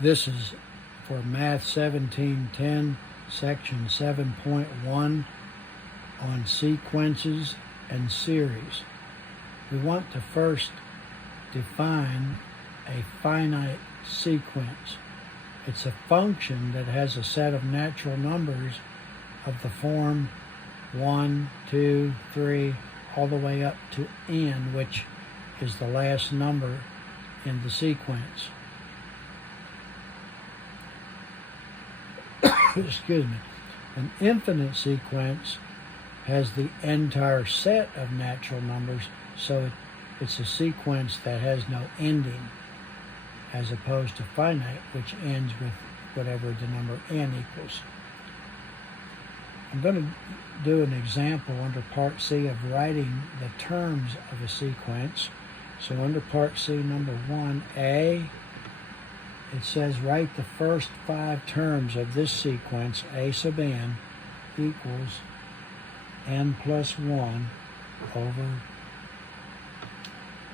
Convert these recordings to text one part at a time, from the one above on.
This is for Math 1710, Section 7.1 on sequences and series. We want to first define a finite sequence. It's a function that has a set of natural numbers of the form 1, 2, 3, all the way up to n, which is the last number in the sequence. Excuse me. An infinite sequence has the entire set of natural numbers, so it's a sequence that has no ending, as opposed to finite, which ends with whatever the number n equals. I'm going to do an example under Part C of writing the terms of a sequence. So under Part C, number 1a, it says write the first 5 terms of this sequence, a sub n equals n plus 1 over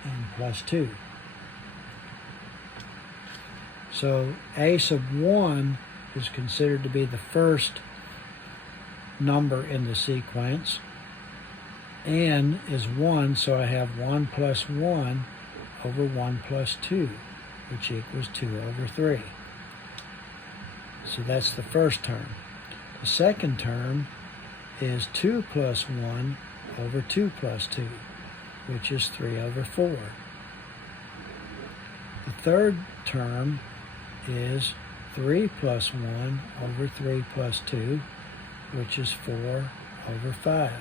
n plus 2. So a sub 1 is considered to be the first number in the sequence. N is 1, so I have 1 plus 1 over 1 plus 2, which equals 2 over 3. So that's the first term. The second term is 2 plus 1 over 2 plus 2, which is 3 over 4. The third term is 3 plus 1 over 3 plus 2, which is 4 over 5.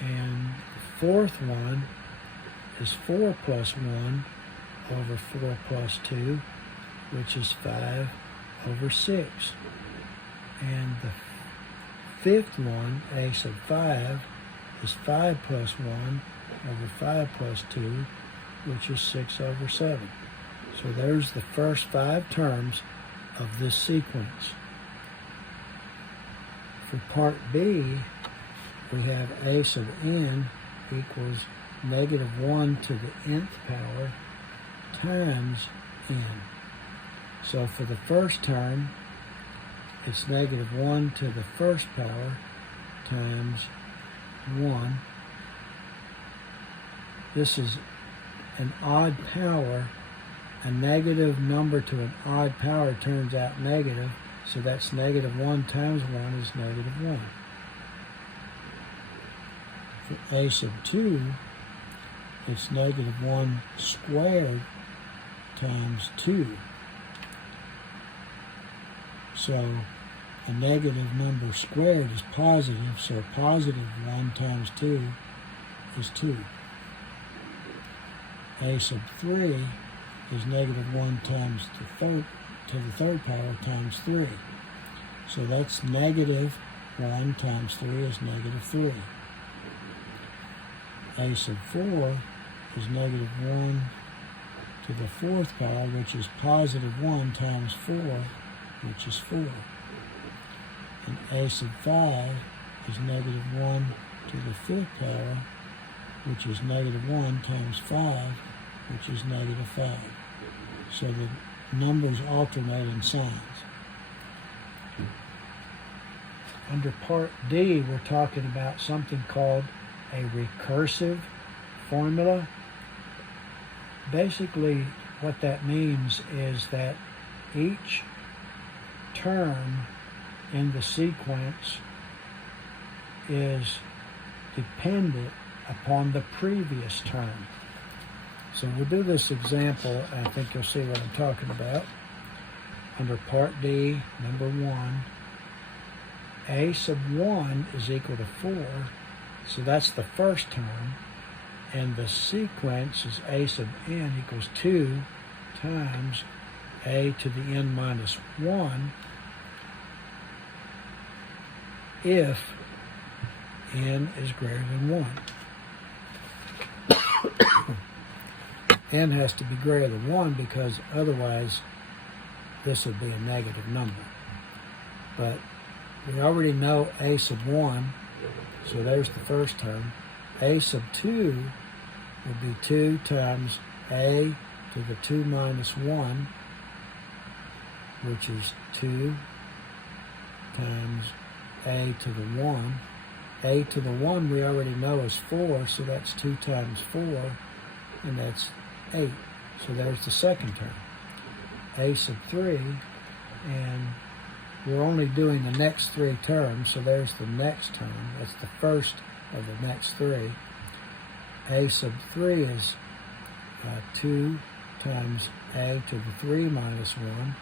And the fourth one is 4 plus 1 over 4 plus 2, which is 5 over 6. And the fifth one, a sub 5, is 5 plus 1 over 5 plus 2, which is 6 over 7. So there's the first 5 terms of this sequence. For Part B, we have a sub n equals negative 1 to the nth power times n. So for the first term, it's negative 1 to the first power times 1. This is an odd power. A negative number to an odd power turns out negative, so that's negative 1 times 1 is negative 1. For a sub 2, it's negative 1 squared times 2. So a negative number squared is positive, so positive 1 times 2 is 2. A sub 3 is negative 1 times the third power times 3. So that's negative 1 times 3 is negative 3. A sub 4 is negative 1 to the fourth power, which is positive 1 times 4, which is 4. And a sub 5 is negative 1 to the fifth power, which is negative 1 times 5, which is negative 5. So the numbers alternate in signs. Under Part D, we're talking about something called a recursive formula. Basically, what that means is that each term in the sequence is dependent upon the previous term. So we'll do this example, and I think you'll see what I'm talking about. Under Part D, number 1, a sub 1 is equal to 4, so that's the first term, and the sequence is a sub n equals 2 times a to the n minus 1 if n is greater than 1. N has to be greater than 1 because otherwise this would be a negative number. But we already know a sub 1, so there's the first term. A sub 2 would be 2 times a to the 2 minus 1 which is 2 times a to the 1. A to the 1 we already know is 4, so that's 2 times 4, and that's 8. So there's the second term. A sub 3, and we're only doing the next 3 terms, so there's the next term. That's the first of the next 3. A sub 3 is 2 times a to the 3 minus 1,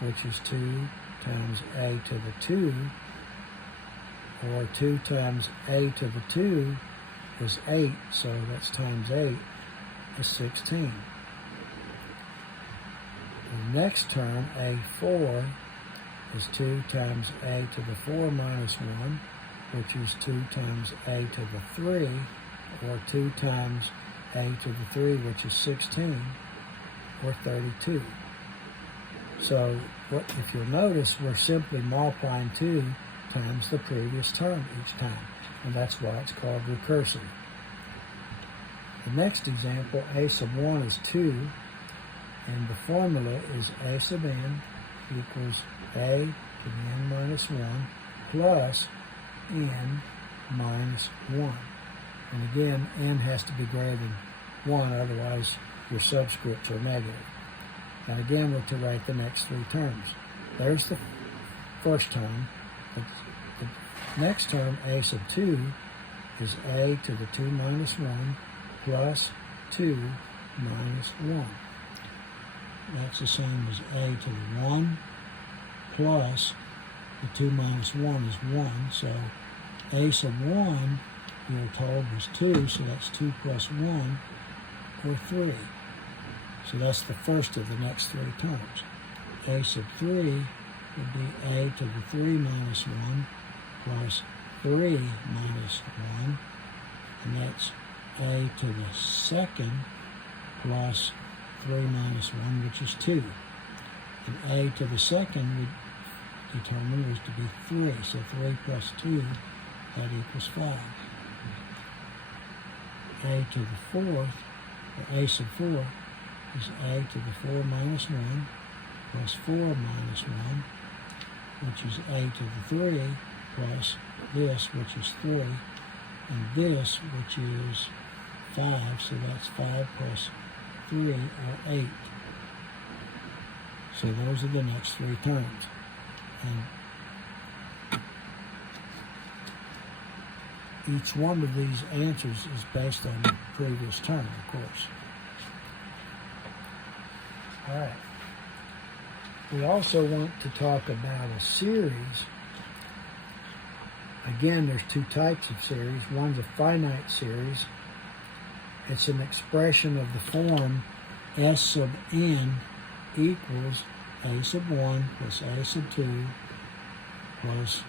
which is 2 times a to the 2, or 2 times a to the 2 is 8, so that's times 8 is 16. The next term, a4, is 2 times a to the 4 minus 1, which is 2 times a to the 3, or 2 times a to the 3, which is 16, or 32. So if you'll notice, we're simply multiplying 2 times the previous term each time, and that's why it's called recursive. The next example, a sub 1 is 2, and the formula is a sub n equals a to the n minus 1 plus n minus 1. And again, n has to be greater than 1, otherwise your subscripts are negative. And again, we're to write the next 3 terms. There's the first term. The next term, a sub 2, is a to the 2 minus 1 plus 2 minus 1. That's the same as a to the 1 plus the 2 minus 1 is 1. So a sub 1, we were told, was 2, so that's 2 plus 1, or 3. So that's the first of the next 3 terms. A sub 3 would be a to the 3 minus 1 plus 3 minus 1, and that's a to the second plus 3 minus 1, which is 2. And a to the second we determined was to be 3, so 3 plus 2, that equals 5. A to the fourth, or a sub 4, is a to the 4 minus 1 plus 4 minus 1, which is a to the 3 plus this, which is 3, and this, which is 5, so that's 5 plus 3, or 8. So those are the next 3 terms. And each one of these answers is based on the previous term, of course. All right. We also want to talk about a series. Again, there's 2 types of series. One's a finite series. It's an expression of the form S sub n equals a sub 1 plus a sub 2 plus ...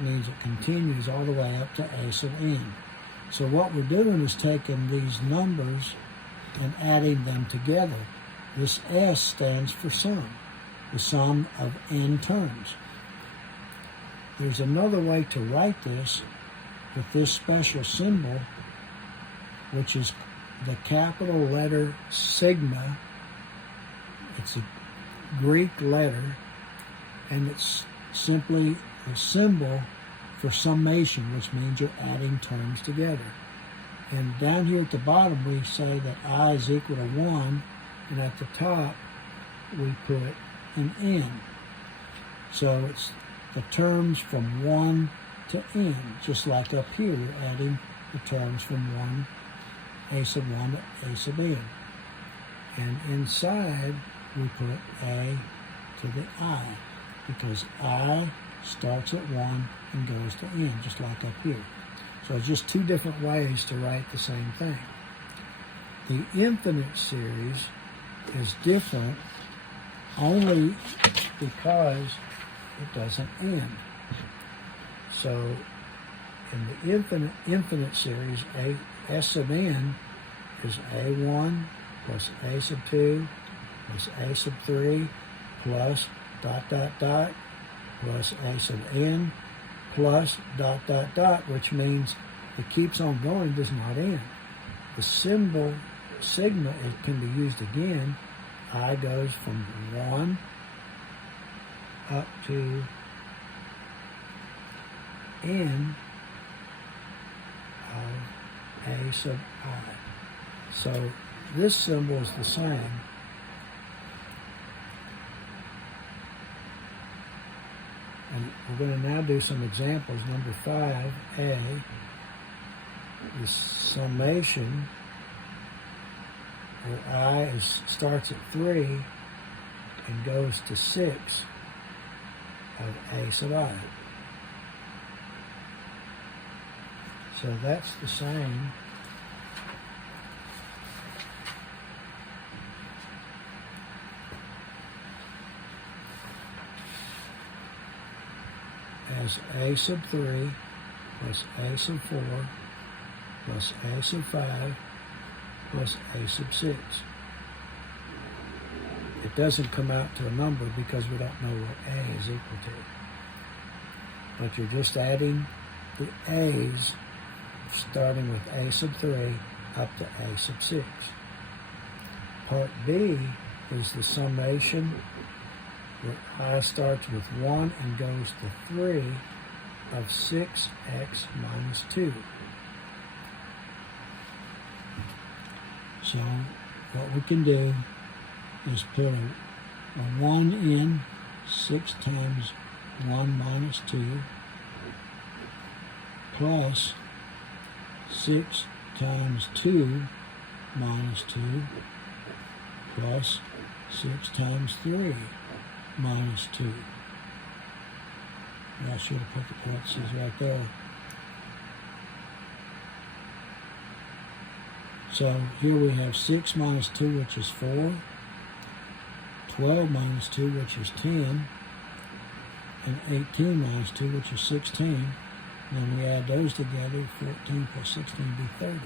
means it continues all the way up to a sub n. So what we're doing is taking these numbers and adding them together. This S stands for sum, the sum of n terms. There's another way to write this with this special symbol, which is the capital letter sigma. It's a Greek letter, and it's simply a symbol for summation, which means you're adding terms together. And down here at the bottom, we say that I is equal to 1, and at the top, we put an n. So it's the terms from 1 to n, just like up here, we're adding the terms from a sub 1 to a sub n. And inside, we put a to the I, because I starts at 1 and goes to n, just like up here. So it's just 2 different ways to write the same thing. The infinite series is different only because it doesn't end. So in the infinite series, S sub n is a1 plus a sub 2 plus a sub 3 plus ... plus a sub n plus ... which means it keeps on going, does not end. The symbol sigma, it can be used again I goes from 1 up to n of a sub I. So this symbol is the same. And we're going to now do some examples. Number 5a is summation, where I starts at 3 and goes to 6 of a sub I. So that's the same as a sub 3 plus a sub 4 plus a sub 5 plus a sub 6. It doesn't come out to a number because we don't know what a is equal to. But you're just adding the a's, starting with a sub 3 up to a sub 6. Part B is the summation where I starts with 1 and goes to 3 of 6x minus 2. So what we can do is put a 1 in 6 times 1 minus 2 plus 6 times 2 minus 2 plus 6 times 3 minus 2. And I should have put the parentheses right there. So here we have 6 minus 2, which is 4, 12 minus 2, which is 10, and 18 minus 2, which is 16. And then we add those together, 14 plus 16 would be 30.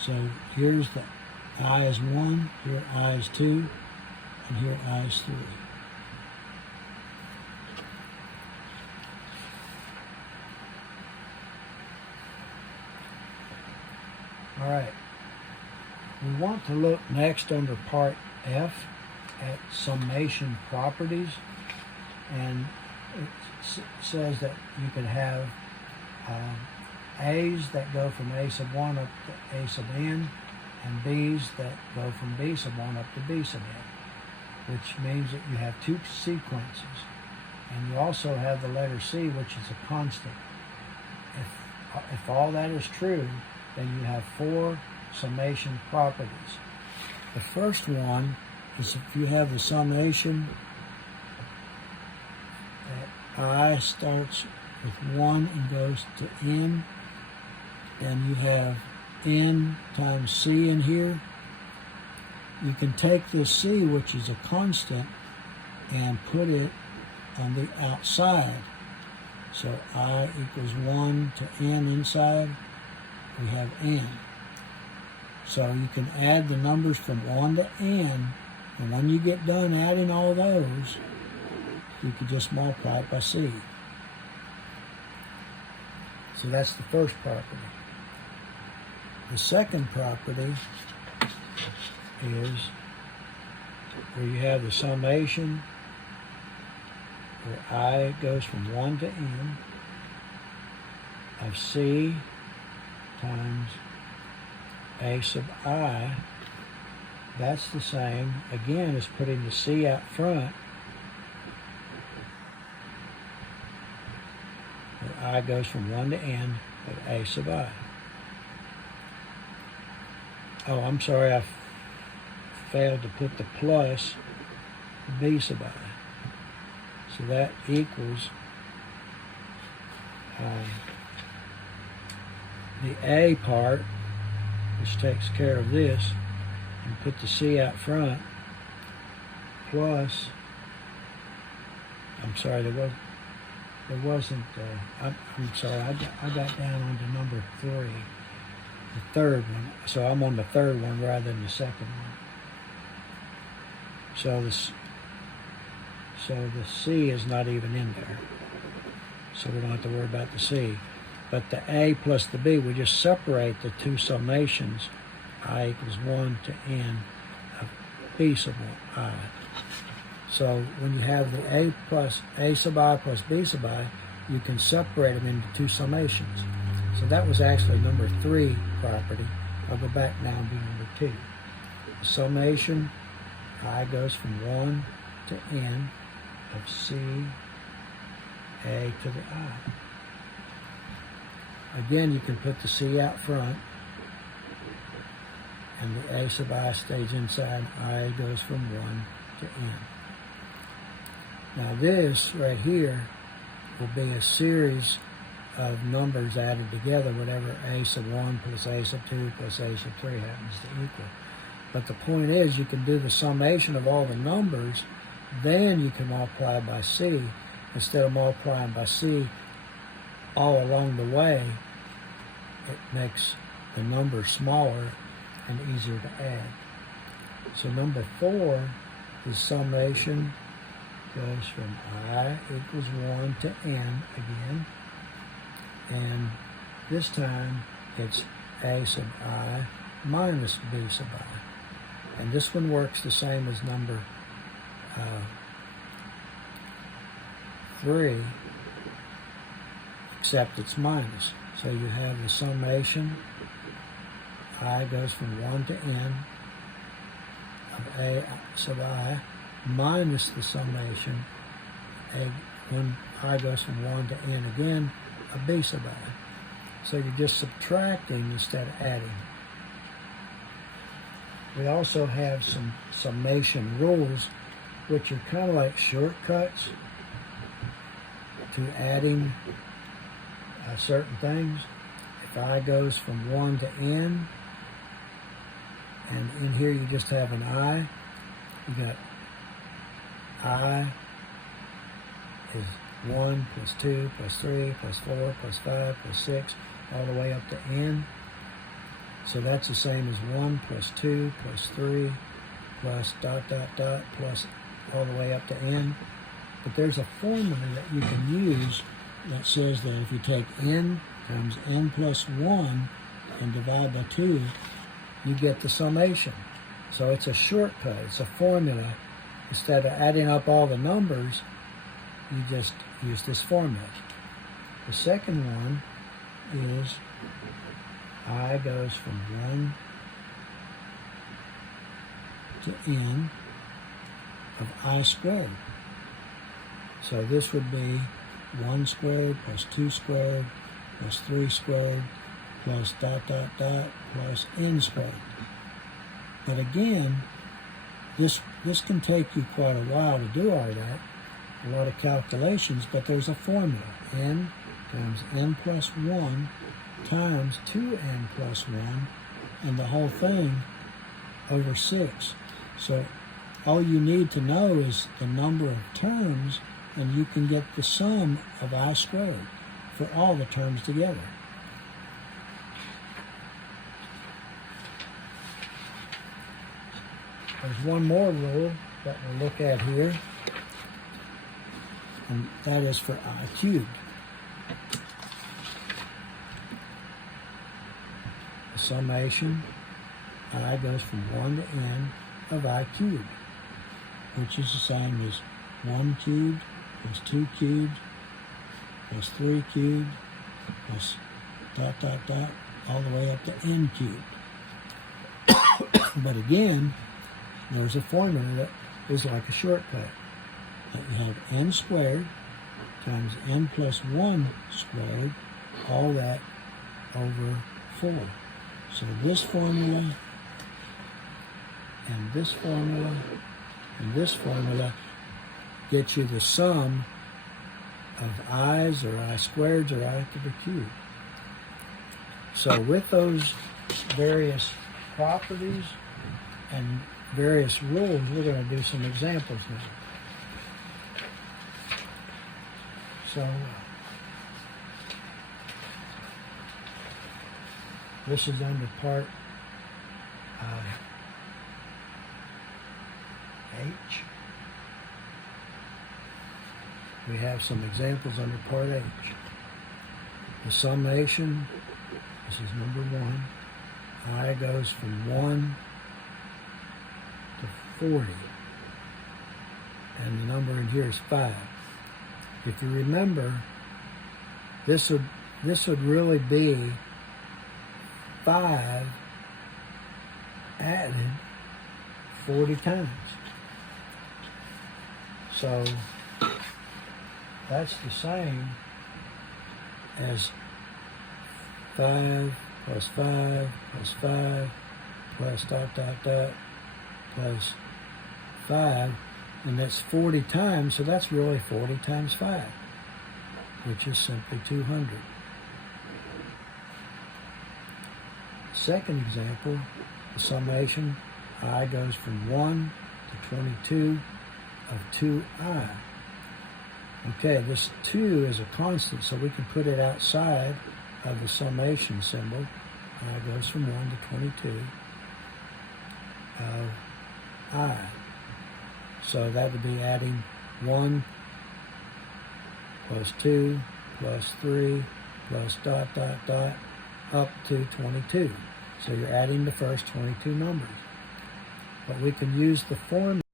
So here's the I is 1, here I is 2, and here I is 3. All right. We want to look next under part F at summation properties, and it says that you can have A's that go from A sub 1 up to A sub n, and B's that go from B sub 1 up to B sub n, which means that you have two sequences. And you also have the letter C, which is a constant. If all that is true, then you have 4 summation properties. The first one is if you have the summation that I starts with 1 and goes to n, then you have n times c in here. You can take this c, which is a constant, and put it on the outside. So I equals 1 to n inside. We have n. So you can add the numbers from 1 to n, and when you get done adding all those, you can just multiply it by c. So that's the first property. The second property is where you have the summation where I goes from 1 to n of c times a sub I. That's the same, again, as putting the c out front, where I goes from 1 to n of a sub I. Oh, I'm sorry, I failed to put the plus b sub I. So that equals the a part, which takes care of this, and put the c out front, plus, I'm sorry, there wasn't, I'm sorry, I got down on to number 3, the third one, so I'm on the third one rather than the second one. So the c is not even in there. so we don't have to worry about the C. But the A plus the B, we just separate the two summations, I equals 1 to n of B sub I. So when you have the A plus A sub I plus B sub I, you can separate them into two summations. So that was actually number 3 property. I'll go back now and do number 2. The summation, I goes from 1 to n of C A to the I. Again, you can put the C out front, and the A sub I stays inside. I goes from 1 to n. Now this right here will be a series of numbers added together, whatever A sub 1 plus A sub 2 plus A sub 3 happens to equal. But the point is, you can do the summation of all the numbers, then you can multiply by C. Instead of multiplying by C all along the way, it makes the number smaller and easier to add. So number 4 is summation goes from I equals 1 to n again. And this time it's A sub I minus B sub I. And this one works the same as number 3, except it's minus. So you have the summation, I goes from 1 to n of A sub I minus the summation, when I goes from 1 to n again, of B sub I. So you're just subtracting instead of adding. We also have some summation rules, which are kind of like shortcuts to adding certain things. If I goes from 1 to n, and in here you just have an I, you got I is 1 plus 2 plus 3 plus 4 plus 5 plus 6 all the way up to n. So that's the same as 1 plus 2 plus 3 plus dot dot dot plus all the way up to n. But there's a formula that you can use that says that if you take n times n plus 1 and divide by 2, you get the summation. So it's a shortcut, it's a formula. Instead of adding up all the numbers, you just use this formula. The second one is I goes from 1 to n of I squared. So this would be 1 squared plus 2 squared plus 3 squared plus dot dot dot plus n squared. But again, this can take you quite a while to do all that, a lot of calculations, but there's a formula. N times n plus 1 times 2n plus 1, and the whole thing over 6. So all you need to know is the number of terms, and you can get the sum of I squared for all the terms together. There's one more rule that we'll look at here, and that is for I cubed. The summation, I goes from 1 to n of I cubed, which is the same as 1 cubed plus 2 cubed plus 3 cubed plus dot dot dot all the way up to n cubed. But again, there's a formula that is like a shortcut. That you have n squared times n plus 1 squared, all that over 4. So this formula and this formula and this formula get you the sum of i's or I squareds or I to the cube. So with those various properties and various rules, we're going to do some examples now. So this is under part H. we have some examples under Part H. The summation, this is number 1. I goes from 1 to 40. And the number in here is 5. If you remember, this would really be 5 added 40 times. So that's the same as 5 plus 5 plus 5 plus ... plus 5, and that's 40 times, so that's really 40 times 5, which is simply 200. Second example, the summation, I goes from 1 to 22 of 2i. Okay, this 2 is a constant, so we can put it outside of the summation symbol. I goes from 1 to 22 of I. So that would be adding 1 plus 2 plus 3 plus ... up to 22. So you're adding the first 22 numbers. But we can use the formula